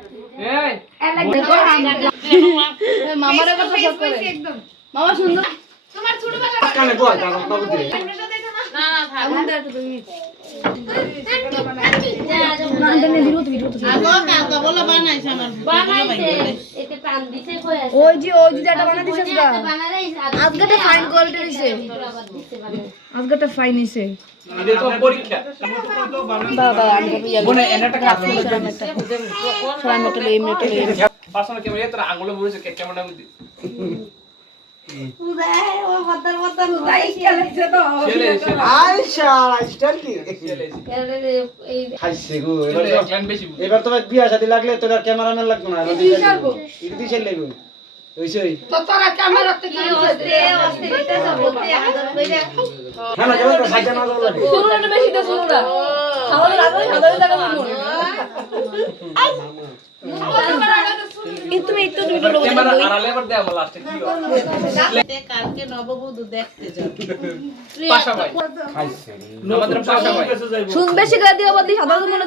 মামা সুন্দর। কানে গোয়া কাগজ বাবু দে আগুন দেয় তো তুমি। ওই যে ওই যে যেটা বানা দিছিস গা। আজকে তো ফাইন কোয়ালিটি দিছে আজকে তো ফাইন দিছে। সবাই এবার তোমার বিয়া শাদী লাগলে তোর ক্যামেরাম্যান লাগবে না তো তুমি আড়ালে লাস্টে কি কালকে নববধূ দেখতে যাবে পাশা খাইছে আমাদের পাশা ভাই শুন বেশি করে দিও সাধারণ মনে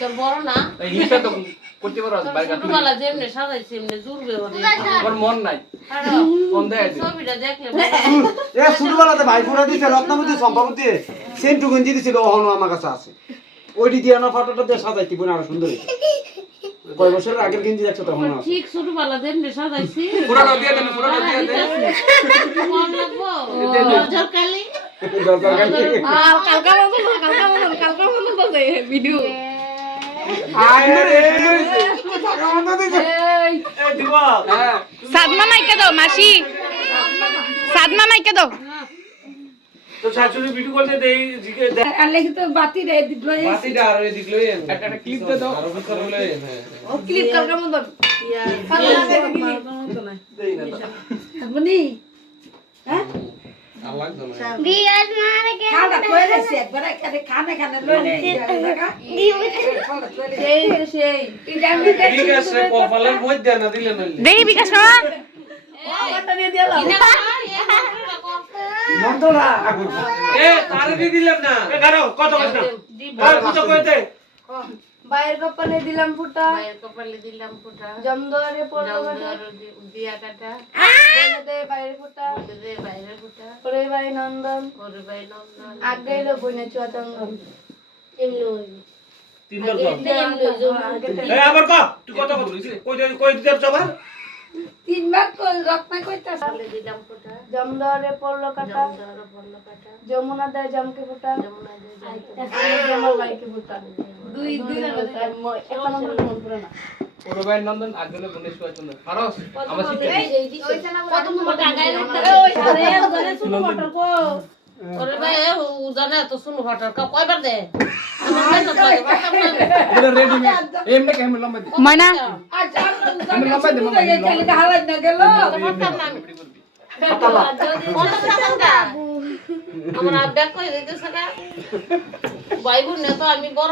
তো বড়। না। করতে পারো ছোটবেলা যেমনি সাজাইছি এমনি জুড়বে আমার মন নাই। ছবিটা দেখলে ছোটবেলাতে ভাই ফুরা দিছে রত্নাবতী সম্পাবতী সেন্টু গঞ্জি দিছিল ওহনো আমার কাছে আছে। ওইটি দিয়ে না ফটোটা দিয়ে সাজাইতি বোন আরও সুন্দর। কয় বছরের আগের গেঞ্জি দেখছ তখন ঠিক ছোটবেলা যেমনি সাজাইছি পুরাটা দিয়ে দেন পুরাটা দিয়ে দেন। মন লাগবো। দরকার। আর কালকা কালকা কালকা বলতে ভিডিও হ্যাঁ সাদমা মাইকে দাও মাসি। সাদমা মাইকে দাও। এলা কিন্তু বাতি রে দিল একটা একটা ক্লিপ দে দাও। ক্লিপ কালকা মতো বুনি হ্যাঁ খানা কই রেছে একবার এখানে খানা খানা লই নে আমি দেখি দেখি বিকাশ মামা কথা দিয়ে দিলাম মন্তরা আগুন বাইরের কপালে দিলাম ফুটা। মায়ের কপালে দিলাম ফুটা। জমদুয়ারে পড়ল দিয়া কাটা। বনেতে বাইরে ফুটা। দে বাইরে ফুটা। পরে বাই নন্দন। ওরে বাই নন্দন। আগাইলো বনে চুয়া চন্দন। এমনি হইবে তিনবার কই রত্না কইতাছ কপালে দিলাম ফুটা জমদুয়ারে পড়ল কাটা জমদার বলল কাটা যমুনা দেয় জমকে ফুটা দুই দুই মন ভাই নন্দন আগলে বনে শুয়া চন্দন পারস আমার শিখে কত নম্বর টাকায় ওরে ভাই উদানে শুনো হঠাৎ কয়বার দে আমার মেহনত লাগে বাসা এগুলো রেডিমেড এমনি কে আমি লম্বা দি ময়না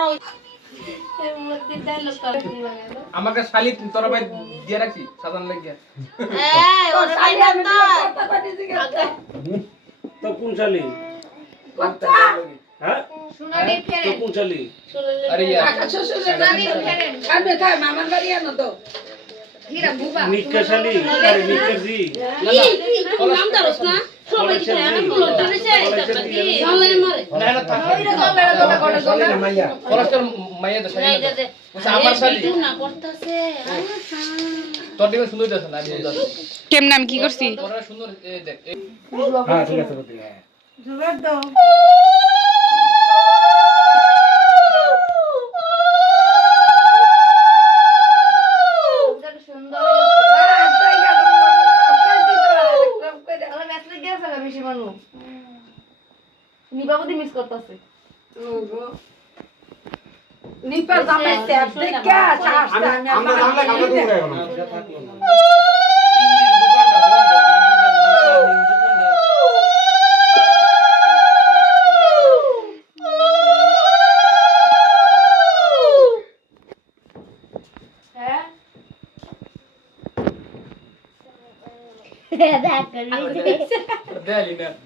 হই আমাকে শালি তোর ভাই দিয়ে রাখছি সাধারণ লাগিয়া। তো কোন শালি? হ্যাঁ? আরে জি নাম দারস না সবাই কি আমি বলো তুলিছে এটা মারে। না না থাক ওইটা তো মেরে দোলা করে দোলা মাইয়া। পলাশটার মাইয়া তো শালি এইটা দে বলছে, আমার শালি। না করতেছে তোর দিকে সুন্দর যাচ্ছে না আমি বলছি কেমন আমি কি করছি? তোরা সুন্দর দেখ হ্যাঁ ঠিক আছে হ্যাঁ। জোগাড় দাও। নিপাবতি মিস করতেছে নিপার জামাই স্যাপ দেখা সাহসটা আমি আমরা জানলে কালকে তুমি রাখো না হ্যাঁ দেয়ালি না আরে হাউ দিকো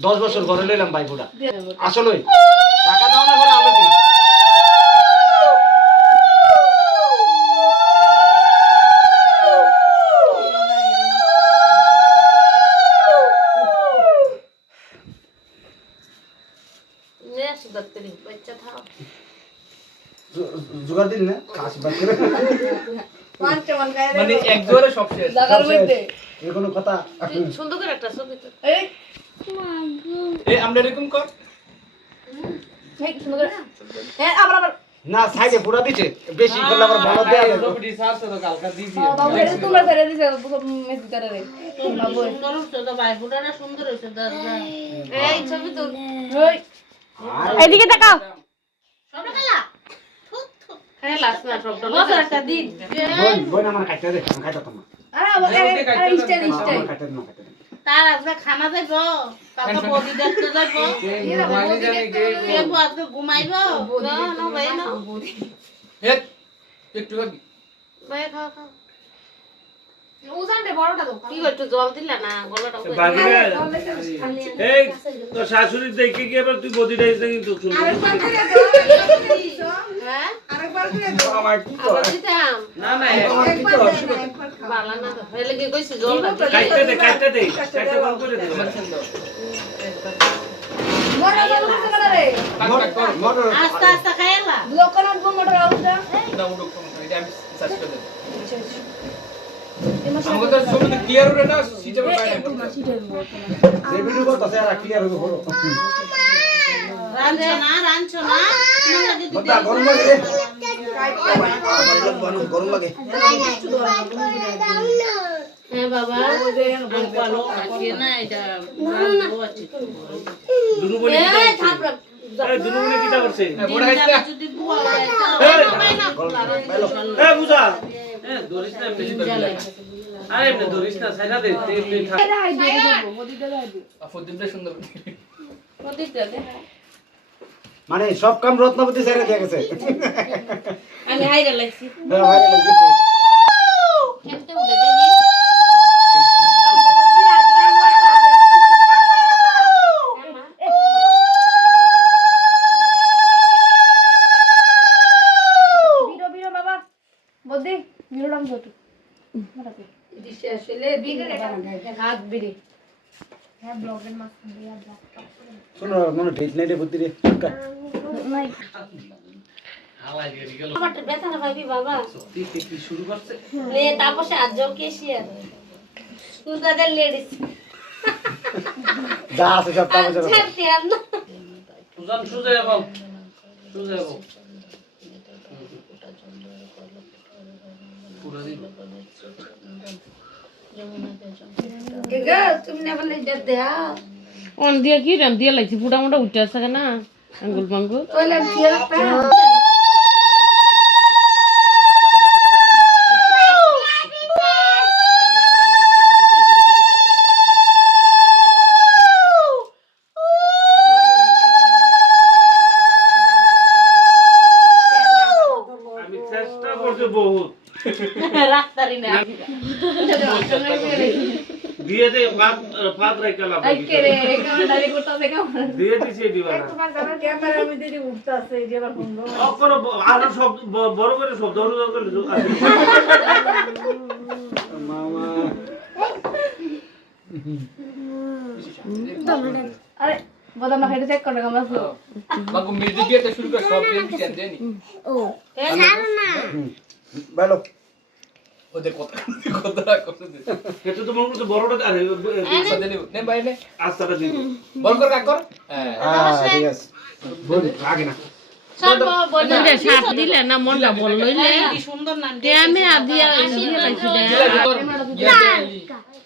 দশ বছর ঘরে লইলাম বাইকুটা আসলে টাকা দাও না করে আলোচনা নে সুদত্তরি বাইচা থাক জোগাড় দিন না কাজ বাদ করে পাঁচটা মান গায়ে মানে এক দুয়ারে সব শেষ। লাগার মধ্যে। এর কোনো কথা? সুন্দর করে একটা ছবি তো এই এই আমরা এরকম কর। হ্যাঁ আবার আবার। না সাইডে পুরা দিছে। বেশি করলে আবার ভালো দেয়া যাবে বাবু এটা তোমরা ফেলে দিছে মেসি করে রে বাবু সুন্দর হচ্ছে তো ভাই বুড়াটা সুন্দর হচ্ছে দাদা। এই ছবি তো ওই। এদিকে তাকাও। সবটা খেলা? হ্যাঁ লাস্ট না সবটা বছর একটা দিন। বোন বোন আমার কাটতে দে আমি কাটতে তোমার আরে আরে স্টাইল স্টাইল আমার কাটতে না কাটতে তার আজকে খানা যাইব কালকে বডি দেখতে যাইব কেবো আজকে ঘুমাইব? না না ভাই না। হে একটু খাবি? ভাই খাও খাও। শাশুড়ি দেখে কি এবার তুই বদি ডাইস কিন্তু হ্যাঁ? আস্তে আস্তে খাইলা লোকনাথ মোটর না উঠো এটা আমি সার্চ করে দেব আমাকে তো ছবি ক্লিয়ার হবে না সিজে বাইরে। যে ভিডিও করতেছে আর ক্লিয়ার হবে হলো রাঞ্ছো না রাঞ্ছো না তোমরা যদি বড় গরম লাগে গরম লাগে। হ্যাঁ বাবা। আমি পালো না এটা। দুনু বলি এই এই দুনু বলি কিটা করছে বড় হাইছে হয় ভাই না এ বুঝা। দে মানে সব কাম রত্নপতি ছেড়ে দিয়ে গেছে। আমি হাইরা লাগছি হ্যাঁ, ভালো খেলতে উঠে দেখি বিরো বিরো বাবা বদি বিরোলাম তো একটু হাত বিড়ি হ্যাঁ ব্লগের মাছ শোনো মনে ঠিক নাই রে বুদ্ধি রে পুরো দিন। অন দিয়া কি রাম দিয়া লাগছি ফুটা মোটা উঠে আসে না আঙ্গুল পাঙ্গুল চেষ্টা করছে বহুত। রাস্তারি না। দিয়ে দে রাইকা লাভ রে করতে কেমন? দিয়ে দিছে দিবা না তোমার দাদা ক্যামেরা আমি দিদি উঠতে যে আবার ফোন অকর আরও সব বড় করে শব্দ অনুযায়ী করে আছে। মামা। আরে বদাম খাইতে চেক করে কেমন আছো? বাকু মিউজিক দিয়ে শুরু করে সব দিয়ে ভালো ওদের কথা কথা কথা কিন্তু তোমার মতো বড়টা আরে কথা দেনি নে ভাই নে আস্তাটা দিন বল কর কাক কর হ্যাঁ হ্যাঁ ঠিক আছে বল আগে না সাপ না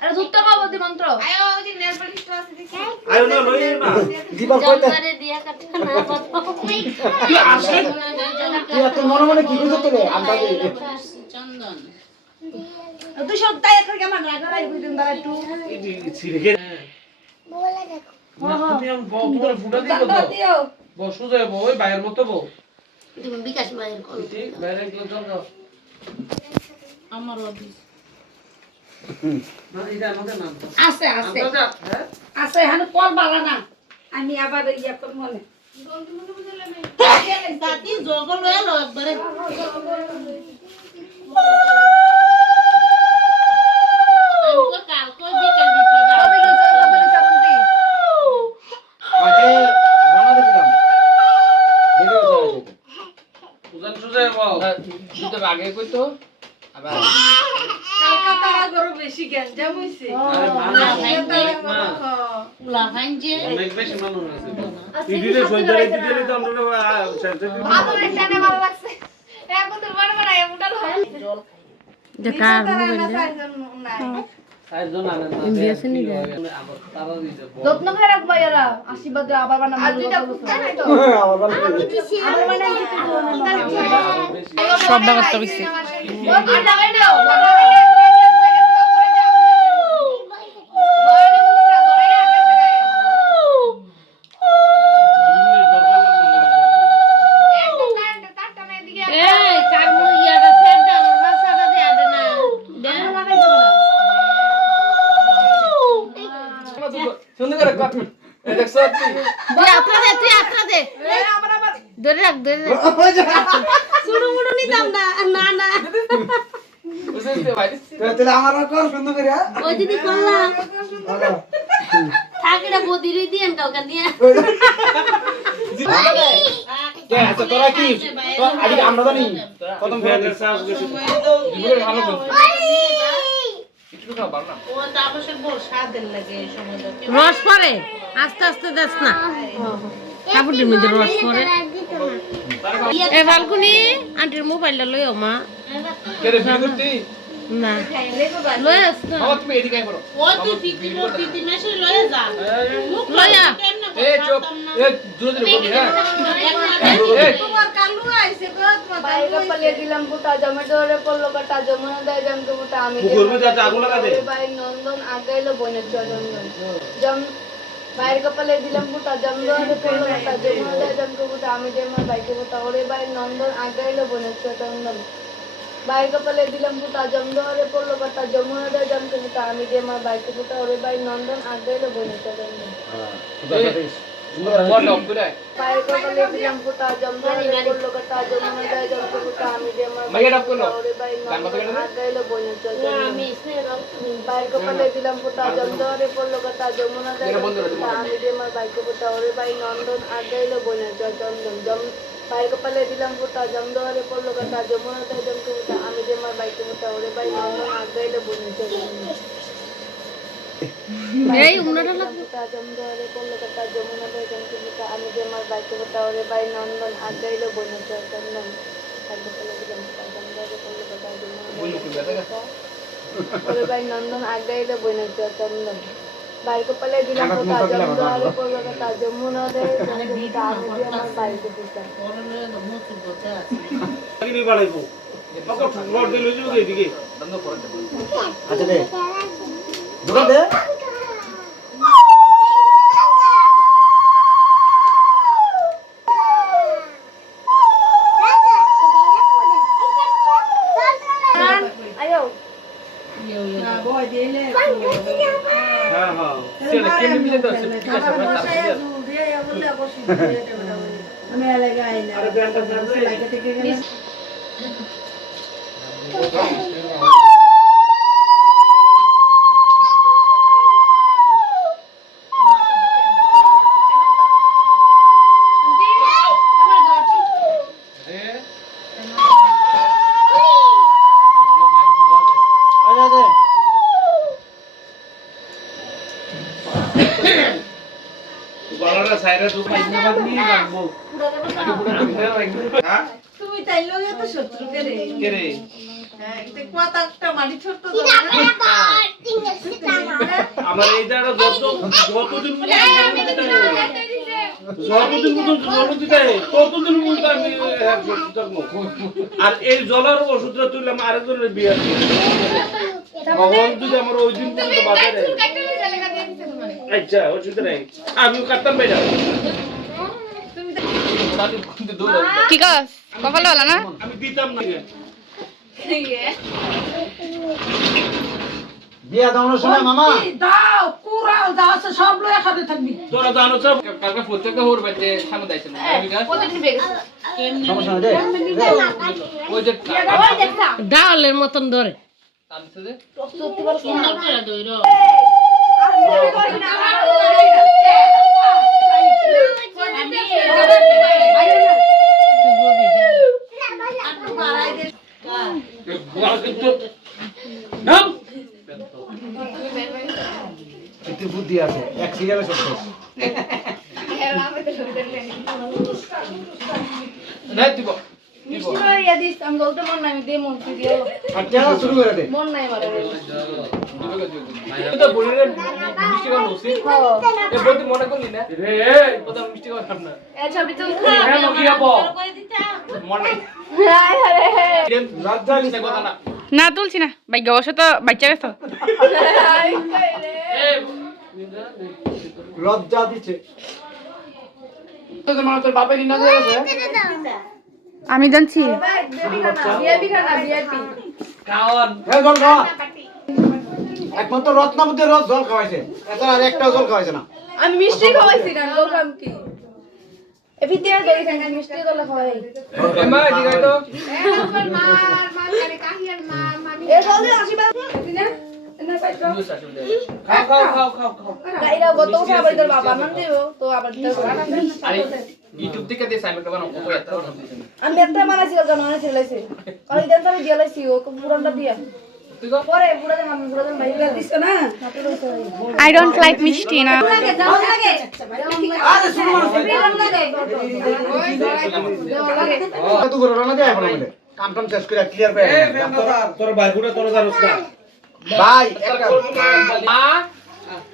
আর দিয়া দিয়ে পাইছি রে দিলা তোর বলে কত অনুভূতি শুনেছ না এ দিবাই কিন্তু আমার নবশ করে সুন্দর রত্না। ভিডিও করি আমার করব তাহলে আজকে দেখো না আমার তাহলে দিছি আমার লাগে কেন দিছে খেলে দিয়ে দে মিলে দিছে ক্যামেরা বানানো জিগা বলতে দিগা তো কেন বইছি আয়ো আরে ধুত্তা পাবো দি মন্ত্র আয়ো না লই না কইতে তুই আসে তুই এত মনে মনে কি আমরা চন্দন তুই একটা কেমন দাঁড়া একটু সিরকে তুমি আম বড় ফুটা দিব তো বসু যায় বই বাইরের মতো বউ বিকাশ বাইর কর ঠিক বাইরে গেলে আমার না এটা আমাদের নাম তো আছে আছে। যা হ্যাঁ? আছে হানু কল বালা না। আমি আবার ইয়া করব মনে দাদি যোগ লয়ে লো একবারে। আমাকে কালকে বিকাল কবে বিকাল রোজ কবে রোজ চাবন্তি কাকে বানা দিলাম ভিডিও চালাতে উজান সুজায় বল। দিতে আগে কইতো। আবার বেশি গ্যাঞ্জাম হইছে। অনেক বেশি মানুষ আছে। দিদিলে সইদারে দিদিলে তো আমরা ভালো রেস্টানে ভালো লাগছে? এখন তো বড় বড় এমনটা হয় দেখা না সাইজন নাই সাইজন আনেন না। এমবিএস নি। রে আবার তারা দিছে যত্ন করে রাখবা এরা আশীর্বাদ দিয়ে আবার বানাবো আর দুইটা কুত্তা নাই তো আমার ভালো লাগে আবার বানাই দিতে সব ব্যবস্থা করছি বড় লাগাই দাও এই কার মু ইয়াটা সেট আমার ভাষাটা দেয়া দে না দে সুন্দর করে কাট এই দেখছ তুই তুই আত্রা দে তুই আত্রা দে ধরে রাখ ধরে রাখ বুঝছিস তো ভাই তাহলে আমার কর সুন্দর করে? ওই দিদি করলাম। ভালো। থাকিরা বদিরে দিয়েন কালকা কে আচ্ছা তোরা কি? তো আমরা জানি। প্রথম ফেয়ারের সাহস গেছে। জীবনের ভালো রস পরে আস্তে আস্তে দেস না। কাপড়টির মধ্যে রস পরে এ বালকুনি আন্টির মোবাইলটা লইও মা। না। লই আস না। বাবা তুমি এদিকে আই করো ওই তুই পিতি পিতি মেশে লয়ে যা। লইয়া এ চুপ। এ দূরে দূরে বলবি হ্যাঁ। বাইরে দিলাম রে পড়ল জমনা দেয় আমি পুকুর মধ্যে আগুন লাগা দে। বাই নন্দন আগাইলো বইনের চন্দন জম বাইরে কপালে দিলাম পুটা জমদন রে পড়ল জমনা দেয় আমি যে আমার বাইকে পুটা ওরে বাই নন্দন আগাইলো বইনের চন্দন বাইরে কপালে দিলাম পুটা জমদন রে পড়ল কাটা জমনা দেয় জমকে পুটা আমি যে আমার বাইকে পুটা ওরে by Nandan আগাইলো বইনের Chandan ball of করে বাইরে কপালে দিলাম পুটা জমদন রে পড়ল কাটা জমনা দেয় জমকে পুটা আমি যে আমার ডাক করল? ওরে বাই নন্দন কেন? আগাইলো বইনের চন্দন বাইর কপালে দিলাম পড়ল কথা বন্ধ বন্ধ ওরে বাই নন্দন চন্দন জম জমদরে পড়ল কথা যমুনা দেয় জমকে পুতা আমি যে আমার বাইকে পুতা ওরে বাই নন্দন আগাইলো বনে চন্দন এই উনাটা লাগ পুতা জমদরে পড়ল কথা যমুনা জমকে পুতা আমি যে আমার বাইকে পুতা ওরে বাই নন্দন আগাইলো বনে চন্দন বাইর কপালে দিলাম পুতা জমদরে পড়ল কথা যমুনা দেয় জমকে পুতা ওরে বাই নন্দন কপালে দিলাম ফুটা জম দেওয়ার পর তা যমুনা দেয় জমকে ফুটা আমি দিয়ে আমার বাড়িতে ফুটাই কিনে বাড়াইবো পকট রড দিলে যাব আরে ব্যান্ডটা আর এই জলের ওষুধটা তুললাম আরেকজনের বিয়ে ভগবান যদি আমার ওই দিন পর্যন্ত দেয়। আচ্ছা ওষুধ নেই। আমি কাটতাম বেটা সাথে কিন্তু দৌড় কি কস? কপাল না? আমি দিতাম না। বিয়া দাওয়ানোর সময় মামা। দাও কুড়াও দাও সে সব লয়ে খাতে থাকবি। তোরা জানো সব কালকে প্রত্যেকটা হোর বাড়িতে সামনে দাইছেন বিকাশ সমস্যা নাই দে দে। ওই যে ডালের মতন ধরে। টানছে যে। সুন্দর করে ধইর নাম! একটু বুদ্ধি আছে এক সিরিয়ালে সব শেষ। না দিব মিষ্টি করে দিস আমি বলতে মন নাই আমি মন তুই দিয়ে আর শুরু করে দে? মন নাই মারে তো বলিলে মিষ্টি খাওয়া উচিত এ বলতে মনে করলি না? রে ওটা মিষ্টি খাওয়া না এ ছবি তুল হ্যাঁ নকিয়া বল মনে হায় হায় লজ্জা মিষ্টি কথা না। না তুলছি না। ভাগ্য অবশ্য তো বাচ্চা গেছো। লজ্জা দিচ্ছে আমি জানছি। একমাত্র রত্নাবতীর রস জল খাওয়াইছে। এছাড়া আর একটা জল খাওয়াইছে না। আমি মিষ্টি খাওয়াইছি না বললাম কি? ভিতরে দই মিষ্টি দলে খাওয়াই এমা দিগাই তো। এ জলদি আশীর্বাদ। দিনা না পাই তো খাও খাও খাও খাও খাও। গাইরা গত বছর আবার তোর বাবা মান দিব তো আবার ইউটিউব থেকে দিয়েছে আমি কেমন কত এত আমি জানো ছেলেছি আমি দিয়ে লাইছি ও পুরানটা দিয়া। আই ডোন্ট লাইক মিষ্টি না। শেষ করে ক্লিয়ার তোর ভাই একটা মা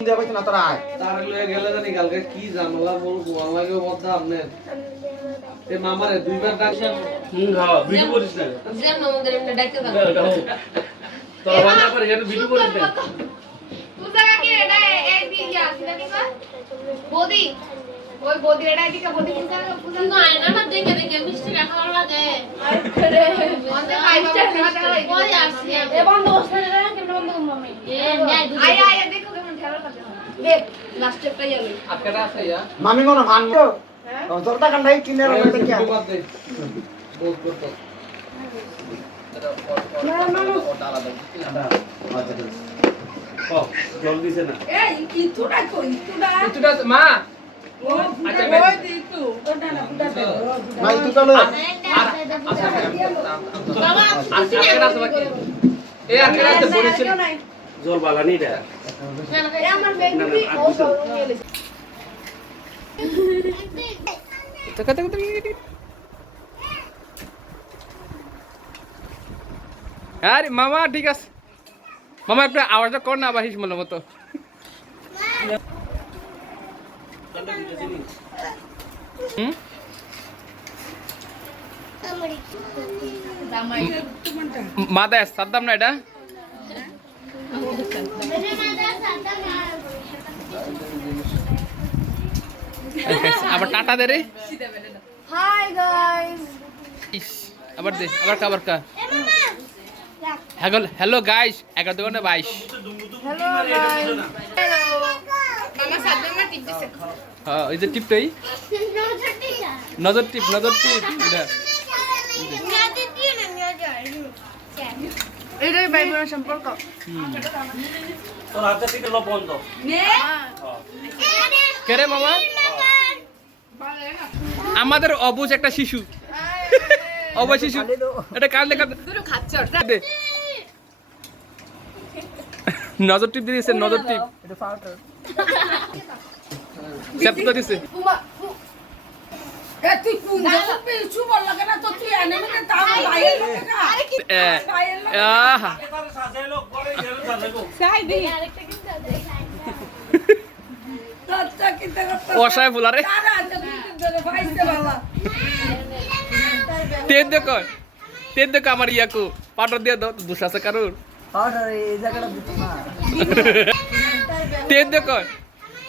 দেয়া তোরা আয়। তার লয়ে গেলে জানি কালকে কি জানালা বল গোয়াল লাগে বদ্ধ আপনার এ মামারে দুইবার ডাকছে। হুম খাওয়া ভিডিও করিস না। যেন আমাদের এমনি ডাকতে দাও। তোর বানা করে যেন ভিডিও করিস না বদি ওই বদি রেডা এদিকে বদি পূজা পূজা কিন্তু আয়নাটা দেখে দেখে মিষ্টি রাখা ভালো লাগে। কই আসি এ বন্ধ বসে রে কেমন বন্ধ? মামি এ ন্যায় দুধ আয় আয় দেখো কেমন ঢেলা লাগে দেখ লাস্ট একটা ইয়ালে আজকেটা আছে ইয়া। মামি কোন মান জলটা কান্ডাই কিনে রানা দে কি বাদ বহুত করতো ও জল দিছে না এই ইতুটা কই ইতুটা কিছুটা মা আচ্ছা ভাই ভাই আরে মামা ঠিক আছে। মামা একটা আওয়াজটা কর না আবার হিসমলের মতো। মাদাস সাদ্দাম না এটা? আবার টাটা দে রে। হাই গাইস আবার দে আবার কা আবার কা হ্যালো হ্যালো গাইস এগারো দোকানে বাইশ। হ্যালো গাইস হ্যাঁ ওই যে টিপটাই নজর টিপ নজর টিপ এটা এটাই ভাই বোনের সম্পর্ক। রে মামা? আমাদের অবুজ একটা শিশু। অবুজ এটা কার লেখা দে। নজর টিপ দিয়েছে নজর টিপ। দিছে অসায় ফুলারে দুটো ধরে ভাইতে বাবা তেল দেখো তেল দেখো আমার ইয়াকু। পাউডার দিয়ে দাও দুষ আছে কারোর? তেল দেখো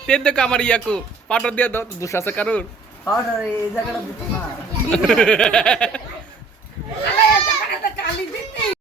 তেল দেখো আমার ইয়াকু। পাউডার দিয়ে দাও দুষ আছে কারোর? আরে এটা কালি দিতে